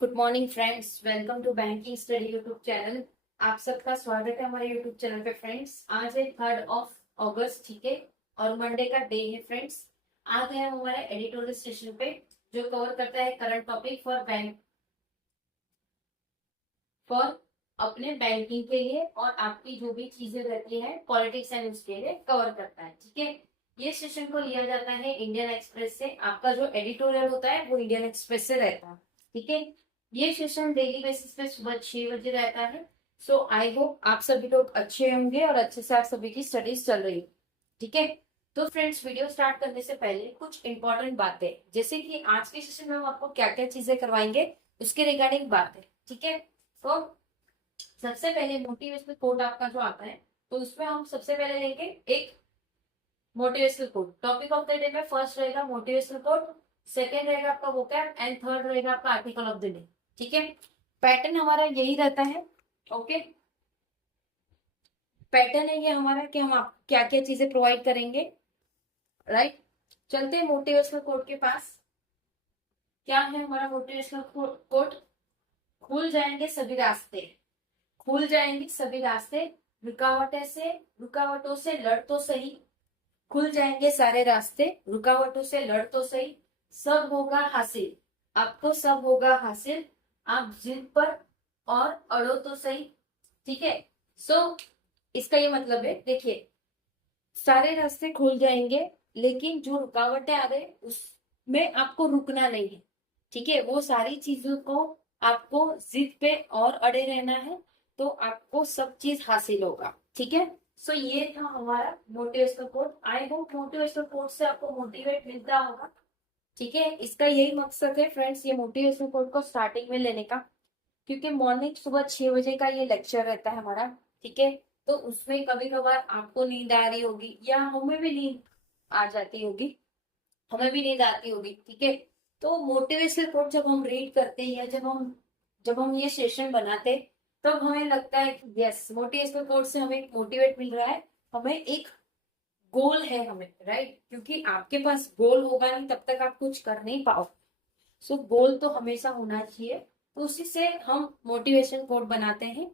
Good morning friends, welcome to banking study YouTube channel. आप सबका स्वागत है हमारे यूट्यूब चैनल पे फ्रेंड्स। आज है 3 अगस्त, ठीक है, और मंडे का डे है फ्रेंड्स। आ गए हम हमारे एडिटोरियल सेशन पे, जो कवर करता है करंट टॉपिक फॉर अपने बैंकिंग के लिए, और आपकी जो भी चीजें रहती है पॉलिटिक्स एंड उसके लिए कवर करता है, ठीक है। ये सेशन को लिया जाता है इंडियन एक्सप्रेस से। आपका जो एडिटोरियल होता है वो इंडियन एक्सप्रेस से रहता है, ठीक है। ये सेशन डेली बेसिस पे सुबह 6 बजे रहता है। सो आई होप आप सभी लोग अच्छे होंगे और अच्छे से आप सभी की स्टडीज चल रही है, ठीक है। तो फ्रेंड्स, वीडियो स्टार्ट करने से पहले कुछ इंपॉर्टेंट बातें, जैसे कि आज के सेशन में हम आपको क्या क्या चीजें करवाएंगे उसके रिगार्डिंग बातें, ठीक है। तो सबसे पहले मोटिवेशनल कोट आपका जो आता है, तो उसमें हम सबसे पहले लेंगे एक motivational quote. Topic of the day में फर्स्ट रहेगा मोटिवेशनल कोट, सेकंड रहेगा आपका वोकैब एंड थर्ड रहेगा आपका आर्टिकल ऑफ द डे, ठीक है। पैटर्न हमारा यही रहता है, ओके। पैटर्न है ये हमारा कि हम आप क्या क्या चीजें प्रोवाइड करेंगे, राइट। चलते हैं मोटिवेशनल कोट के पास। क्या है हमारा मोटिवेशनल कोट? खुल जाएंगे सभी रास्ते, खुल जाएंगे सभी रास्ते, रुकावटों से लड़ तो सही। खुल जाएंगे सारे रास्ते, रुकावटों से लड़ तो सही, सब होगा हासिल, आपको सब होगा हासिल, आप जिद पर और अड़ो तो सही, ठीक है। सो इसका ये मतलब है, देखिए, सारे रास्ते खुल जाएंगे, लेकिन जो रुकावटें आ रहे उसमें आपको रुकना नहीं है, ठीक है। वो सारी चीजों को आपको जिद पे और अड़े रहना है, तो आपको सब चीज हासिल होगा, ठीक है। सो ये था हमारा motivational quote. I hope motivational quote से आपको मोटिवेट मिलता होगा, ठीक है। इसका यही मकसद है फ्रेंड्स, ये मोटिवेशनल कोट को स्टार्टिंग में लेने का, क्योंकि मॉर्निंग सुबह 6 बजे का ये लेक्चर रहता है हमारा, ठीक है। तो उसमें कभी कभार आपको नींद आ रही होगी या हमें भी नींद आ जाती होगी, हमें भी नींद आती होगी, ठीक है। तो मोटिवेशनल कोट जब हम रीड करते हैं या जब हम ये सेशन बनाते, तब हमें लगता है कि यस, मोटिवेशनल कोट से हमें मोटिवेट मिल रहा है, हमें एक गोल है हमें, राइट। क्योंकि आपके पास गोल होगा नहीं तब तक आप कुछ कर नहीं पाओ। सो गोल तो हमेशा होना चाहिए, तो उसी से हम मोटिवेशन कोट बनाते हैं,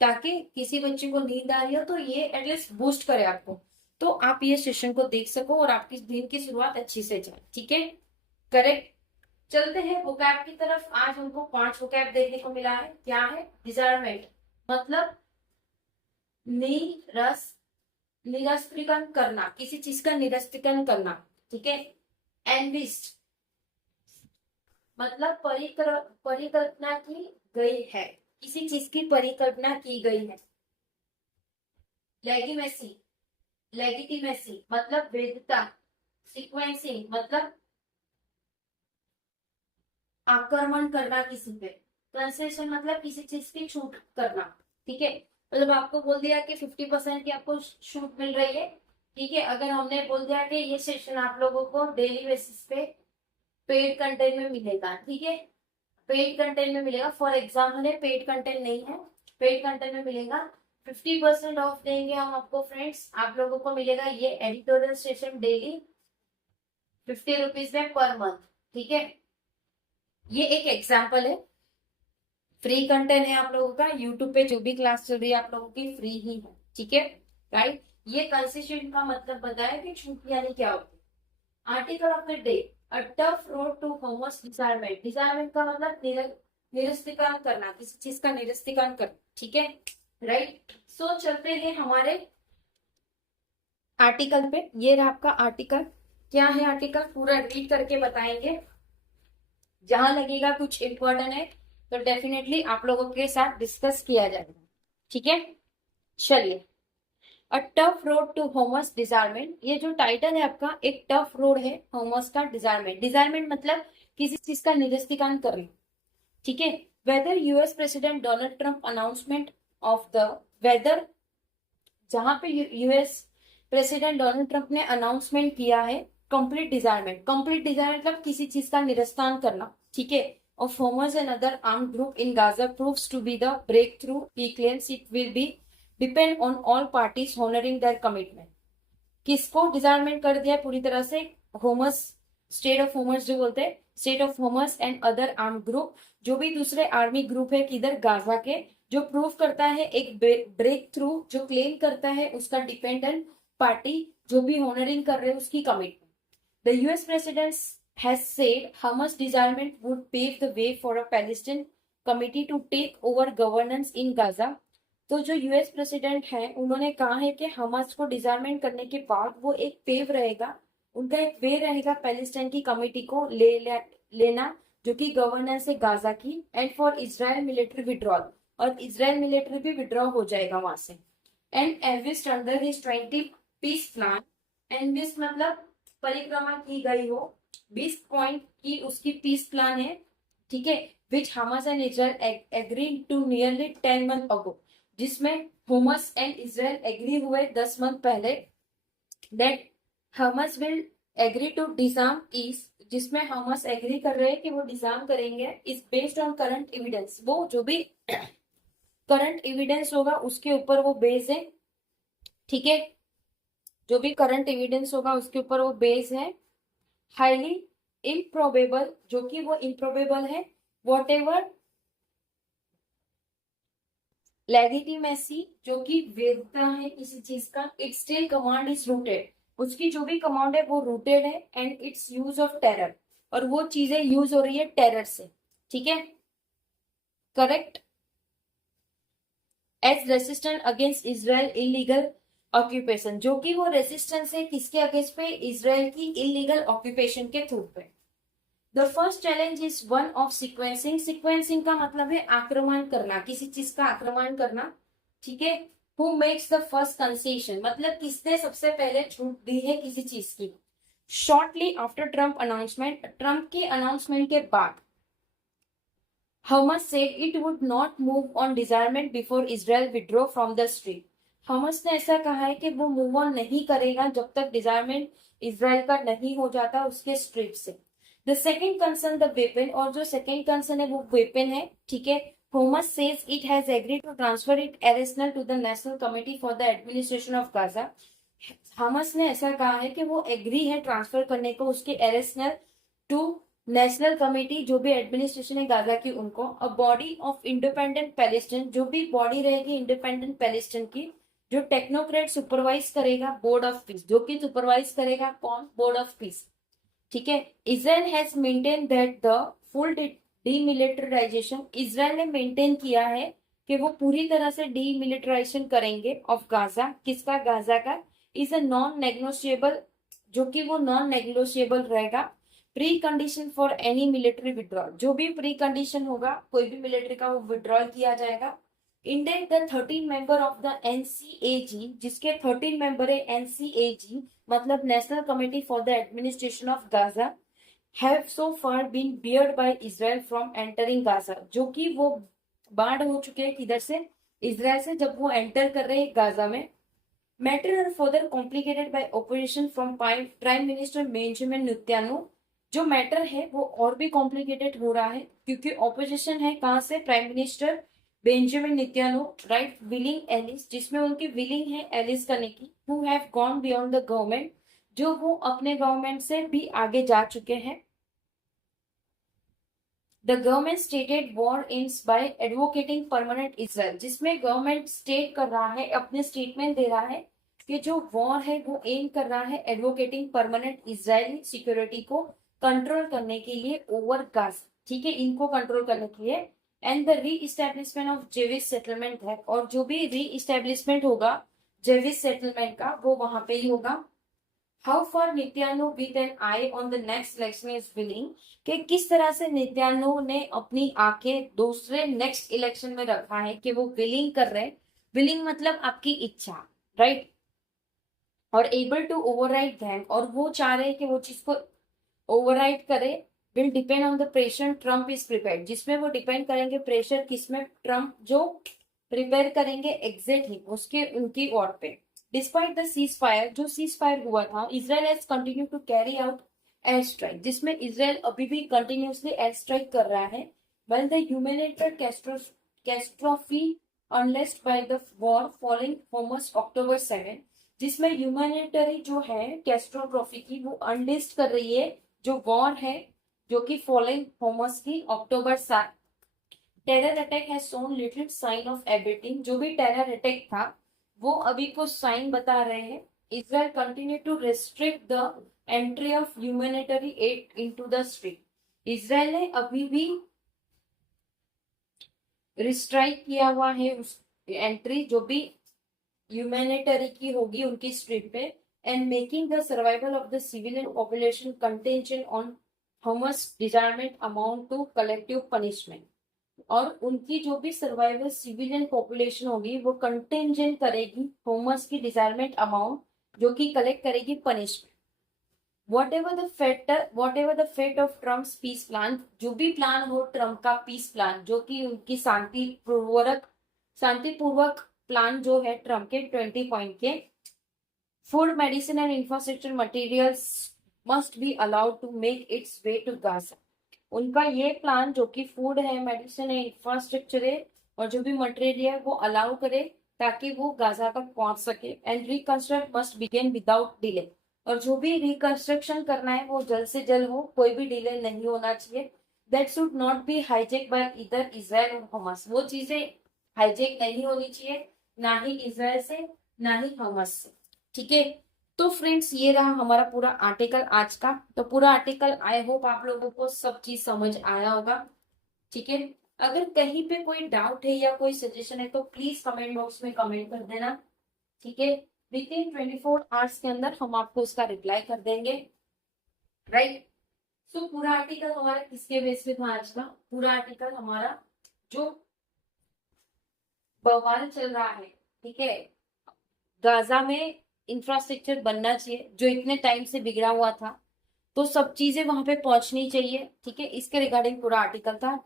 ताकि किसी बच्चे को नींद आ रही हो तो ये एटलीस्ट बूस्ट करे आपको, तो आप ये सेशन को देख सको और आपकी दिन की शुरुआत अच्छी से जाए, ठीक है। करेक्ट। चलते हैं वोकैब की तरफ। आज हमको 5 वोकैब देखने को मिला है। क्या है? डिजायरमेंट मतलब निरस निरस्त्रीकरण करना, किसी चीज का निरस्त्रीकरण करना, ठीक है। एनविस्ट मतलब परिकल्पना की गई है, किसी चीज की परिकल्पना की गई है। लेगिमेसी लेगिटिमेसी मतलब वैधता। सीक्वेंसिंग मतलब आक्रमण करना किसी पे। कंसेशन मतलब किसी चीज की छूट करना, ठीक है। मतलब आपको बोल दिया कि 50% की आपको छूट मिल रही है, ठीक है। अगर हमने बोल दिया कि ये सेशन आप लोगों को डेली बेसिस पे पेड कंटेंट में मिलेगा, ठीक है, पेड कंटेंट में मिलेगा। फॉर एग्जाम्पल है, पेड कंटेंट नहीं है, पेड कंटेंट में मिलेगा। 50% ऑफ देंगे हम आपको फ्रेंड्स, आप लोगों को मिलेगा ये एडिटोरियल सेशन डेली 50 रुपीज में पर मंथ, ठीक है। ये एक एग्जाम्पल है, फ्री कंटेंट है आप लोगों का। यूट्यूब पे जो भी क्लास चल रही है आप लोगों की फ्री ही है, ठीक है, राइट। ये कंसेशन का मतलब बताया कि छूट यानी क्या होती है। Article of the day, a tough road to Hamas disarmament. Disarmament का मतलब निरस्तीकरण करना, किसी चीज का निरस्तीकरण करना, ठीक है, राइट। सो चलते हैं हमारे आर्टिकल पे। ये रहा आपका आर्टिकल। क्या है आर्टिकल, पूरा रीड करके बताएंगे। जहां लगेगा कुछ इंपॉर्टेंट है तो डेफिनेटली आप लोगों के साथ डिस्कस किया जाएगा, ठीक है। चलिए, a tough road to Hamas disarmament, ये जो टाइटल है आपका, एक टफ रोड है होमस का डिजायरमेंट। डिजायरमेंट मतलब किसी चीज का निरस्तीकरण करना, ठीक है। Whether US president Donald Trump announcement of the weather, जहां पे यूएस प्रेसिडेंट डोनाल्ड ट्रंप ने अनाउंसमेंट किया है कंप्लीट डिजायरमेंट। कंप्लीट डिजायरमेंट मतलब किसी चीज का निरस्तान करना, ठीक है, of Hamas and other armed group in Gaza proves to be the breakthrough. He claims it will be depend on all parties honoring their commitment. किसको डिजायरमेंट कर दिया पूरी तरह से? होमस, स्टेट ऑफ होमस जो बोलते हैं, state of Hamas and other arm group, जो भी दूसरे आर्मी ग्रुप है किधर गाजा के, जो प्रूव करता है एक ब्रेक थ्रू, जो क्लेम करता है उसका डिपेंडेंट पार्टी जो भी ऑनरिंग कर रहे हैं उसकी commitment. The US president has said Hamas disarmament would pave the way for a Palestine committee to take over governance in Gaza. तो जो यूएस प्रेसिडेंट है उन्होंने कहा है कि हमास को डिसआर्मेंट करने के बाद वो एक पेव रहेगा, उनका एक वे रहेगा पैलेस्टाइन की कमिटी को लेना जो कि गवर्नेंस है गाजा की, and for Israel military withdrawal, और इजराइल मिलिट्री भी विड्रॉ हो जाएगा वहां से। And envisaged under his 20 peace plan, envisaged मतलब परिक्रमा की गई हो, 20 पॉइंट की उसकी पीस प्लान है, ठीक है, which Hamas and Israel agreed to nearly 10 month ago, जिसमें हमास एंड इजराइल एग्री हुए 10 मंथ पहले, that Hamas will agree to disarm east, जिसमें हमास एग्री कर रहे हैं कि वो डिसआर्म करेंगे, is based on current evidence, वो जो भी करंट एविडेंस होगा उसके ऊपर वो बेस है, ठीक है, जो भी करंट एविडेंस होगा उसके ऊपर वो बेस है। हाईली इम्प्रोबेबल, जो कि वो इम्प्रोबेबल है, वॉट एवर लेगिटिमेसी, जो कि वैधता है किसी चीज का, it still command is rooted, उसकी जो भी कमांड है वो रूटेड है, and it's use of terror, और वो चीजें यूज हो रही है टेरर से, ठीक है, correct, as resistant against Israel illegal occupation, जो कि वो रेसिस्टेंस है किसके अगेंस्ट पे, इजराइल की इलीगल ऑक्यूपेशन के थ्रू पे। The first challenge is one of sequencing, sequencing का मतलब है आक्रमण करना, किसी चीज का आक्रमण करना, ठीक है, who makes the first concession, मतलब किसने सबसे पहले छूट दी है किसी चीज की। Shortly after Trump announcement, Trump के अनाउंसमेंट के बाद Hamas said it would not move on disarmament before Israel withdraw from the strip. हमस ने ऐसा कहा है कि वो मूव ऑन नहीं करेगा जब तक डिजार्मेंट इजराइल का नहीं हो जाता उसके स्ट्रिप से। The second concern the weapon, और जो सेकेंड कंसर्न है वो वेपन है, ठीक है, Hamas says it has agreed to transfer it arsenal to the National Committee for the Administration of Gaza. हमस ने ऐसा कहा है कि वो एग्री है ट्रांसफर करने को उसके arsenal टू नेशनल कमेटी, जो भी एडमिनिस्ट्रेशन है गाजा की उनको, a body of independent Palestine, जो भी बॉडी रहेगी इंडिपेंडेंट पैलेस्टाइन की, जो टेक्नोक्रेट सुपरवाइज करेगा बोर्ड ऑफ पीस, जो कि सुपरवाइज करेगा कौन, बोर्ड ऑफ पीस, ठीक है। Israel has maintain that the full demilitarisation, Israel ने मेंटेन किया है कि वो पूरी तरह से डीमिलिटराइजेशन करेंगे ऑफ गाजा, किसका, गाजा का, इज अ नॉन नेगोशिएबल, जो कि वो नॉन नेगोशिएबल रहेगा। Pre condition for any military withdrawal, जो भी प्री कंडीशन होगा कोई भी मिलिट्री का वो विड्रॉल किया जाएगा। Indent the 13 member of the NCAG, जिसके 13 मेंबर है एनसीएजी मतलब national committee for the administration of Gaza, have so far been barred by Israel from entering Gaza, जो कि वो बाढ़ हो चुके हैं किधर से, इजराइल से, जब वो एंटर कर रहे हैं गाजा में। Matter are further complicated by operation from prime minister Benjamin Netanyahu, जो मैटर है वो और भी कॉम्प्लिकेटेड हो रहा है क्योंकि ऑपोजिशन है कहां से, prime minister Benjamin Netanyahu, right, willing allies, जिसमें उनकी विलिंग है एलिस करने की, who have gone beyond the government, जो वो अपने गवर्नमेंट से भी आगे जा चुके हैं। The government stated war aims by advocating permanent Israel, जिसमें गवर्नमेंट स्टेट कर रहा है, अपने स्टेटमेंट दे रहा है कि जो वॉर है वो एम कर रहा है एडवोकेटिंग परमानेंट इजरायली सिक्योरिटी को कंट्रोल करने के लिए ओवर गाजा, ठीक है, इनको कंट्रोल करने के लिए, एंड द री इस्टेब्लिशमेंट ऑफ जेविश सेटलमेंट है, और जो भी री इस्टेब्लिशमेंट होगा जेविश सेटलमेंट का वो वहां पे ही होगा। How for Netanyahu with an eye on the next election is willing, कि किस तरह से नेतन्याहू ने अपनी आंखें दूसरे नेक्स्ट इलेक्शन में रखा है कि वो विलिंग कर रहे हैं, विलिंग मतलब आपकी इच्छा, राइट, और एबल टू ओवरराइड देम, और वो चाह रहे हैं कि वो चीज को ओवरराइड करे, will depend on the pressure Trump is prepared, जिसमें वो डिपेंड करेंगे प्रेशर किसमें, ट्रम्प जो प्रिपेयर करेंगे एग्जैक्टली उसके उनकी ओर पे। डिस्पाइट द सीज फायर, जो सीज फायर हुआ था, Israel has continue to carry out air strike, जिसमें इजराइल अभी भी कंटिन्यूसली एयर स्ट्राइक कर रहा है, when the humanitarian catastrophe unleashed by the war following Hamas October 7, जिसमें ह्यूमैनिटेरियन जो है कैटास्ट्रोफी की वो अनलिस्ट कर रही है, जो वॉर है जो कि फॉलोइंग हॉमस की October 7 terror attack has shown little sign of abating. जो भी टेरर अटैक था वो अभी कुछ साइन बता रहे हैं। Israel continue to restrict the entry of humanitarian aid into the street. Israel ने अभी भी रिस्ट्राइक किया हुआ है उस एंट्री जो भी ह्यूमैनिटरी की होगी उनकी स्ट्रीट पे, and making the survival of the civilian population contention on Hamas disarmament amount to collective punishment. और उनकी जो भी सर्वाइवल सिविलियन पॉपुलेशन होगी वो कंटेंजेंट करेगी हॉमस की डिजायरमेंट अमाउंट जो कि कलेक्ट करेगी punishment. whatever the fate of Trump's peace plan, जो भी प्लान हो ट्रम्प का पीस प्लान जो कि उनकी शांतिपूर्वक प्लान जो है ट्रम्प के 20 पॉइंट के, food medicine and infrastructure materials must be allowed to make its way to Gaza. उनका ये प्लान जो कि फूड है, मेडिसिन है, इंफ्रास्ट्रक्चर है और जो भी मटेरियल है वो अलाउ करे ताकि वो गाजा तक पहुंच सके। And reconstruct must begin without delay. और जो भी रिकंस्ट्रक्शन करना है वो जल्द से जल्द हो, कोई भी डिले नहीं होना चाहिए। That should not be hijack by either Israel और हमास। वो चीजें हाईजेक नहीं होनी चाहिए, ना ही इजराइल से ना ही हमास से। ठीक है, तो फ्रेंड्स ये रहा हमारा पूरा आर्टिकल आज का। तो पूरा आर्टिकल आई होप आप लोगों को सब चीज समझ आया होगा। ठीक है, अगर कहीं पे कोई डाउट है या कोई सजेशन है तो प्लीज कमेंट बॉक्स में कमेंट कर देना। ठीक है, विद इन 24 आवर्स के अंदर हम आपको उसका रिप्लाई कर देंगे। राइट, सो पूरा आर्टिकल हमारा किसके बेस पे था आज का? पूरा आर्टिकल हमारा जो बवाल चल रहा है, ठीक है, गाजा में इंफ्रास्ट्रक्चर बनना चाहिए जो इतने टाइम से बिगड़ा हुआ था, तो सब चीजें वहां पे पहुंचनी चाहिए। ठीक है, इसके रिगार्डिंग पूरा आर्टिकल था।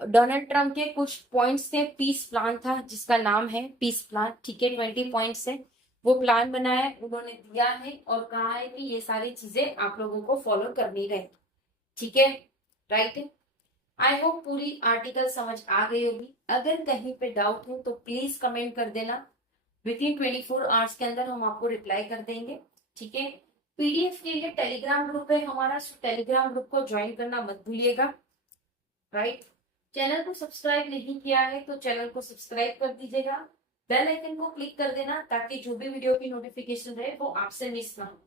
डोनाल्ड ट्रंप के कुछ पॉइंट्स थे, पीस प्लान था जिसका नाम है पीस प्लान। ठीक है, 20 पॉइंट्स है, वो प्लान बनाया उन्होंने दिया है और कहा है कि ये सारी चीजें आप लोगों को फॉलो करनी रहे। ठीक है, राइट। आई होप पूरी आर्टिकल समझ आ गई होगी। अगर कहीं पे डाउट हो तो प्लीज कमेंट कर देना। विद इन 24 आवर्स के अंदर हम आपको रिप्लाई कर देंगे। ठीक है, पीडीएफ के लिए टेलीग्राम ग्रुप है हमारा, टेलीग्राम ग्रुप को ज्वाइन करना मत भूलिएगा। राइट, चैनल को सब्सक्राइब नहीं किया है तो चैनल को सब्सक्राइब कर दीजिएगा, बेल आइकन को क्लिक कर देना ताकि जो भी वीडियो की नोटिफिकेशन रहे वो आपसे मिस ना हो।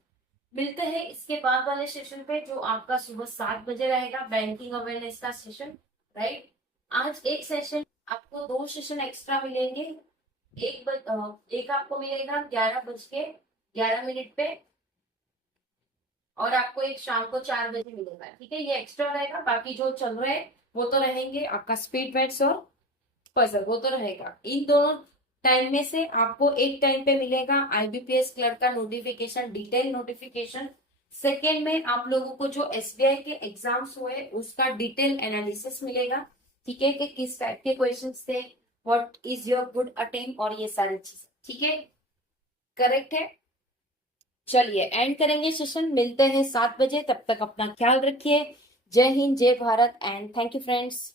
मिलते हैं इसके बाद वाले सेशन पे जो आपका सुबह 7 बजे रहेगा, बैंकिंग अवेयरनेस का सेशन। राइट, आज एक सेशन, आपको 2 सेशन एक्स्ट्रा मिलेंगे। एक आपको मिलेगा 11:11 पे और आपको एक शाम को 4 बजे मिलेगा। ठीक है, ये एक्स्ट्रा रहेगा, बाकी जो चल रहे हैं वो तो रहेंगे। आपका स्पीड मैथ्स और पजल वो तो रहेगा। इन दोनों टाइम में से आपको एक टाइम पे मिलेगा आईबीपीएस क्लर्क का नोटिफिकेशन, डिटेल नोटिफिकेशन। सेकेंड में आप लोगों को जो एसबीआई के एग्जाम्स हुए उसका डिटेल एनालिसिस मिलेगा। ठीक है, कि किस टाइप के क्वेश्चंस थे, what is your good attempt और ये सारी चीजें। ठीक है, करेक्ट है। चलिए एंड करेंगे सेशन, मिलते हैं 7 बजे, तब तक अपना ख्याल रखिए। जय हिंद, जय Bharat and thank you friends.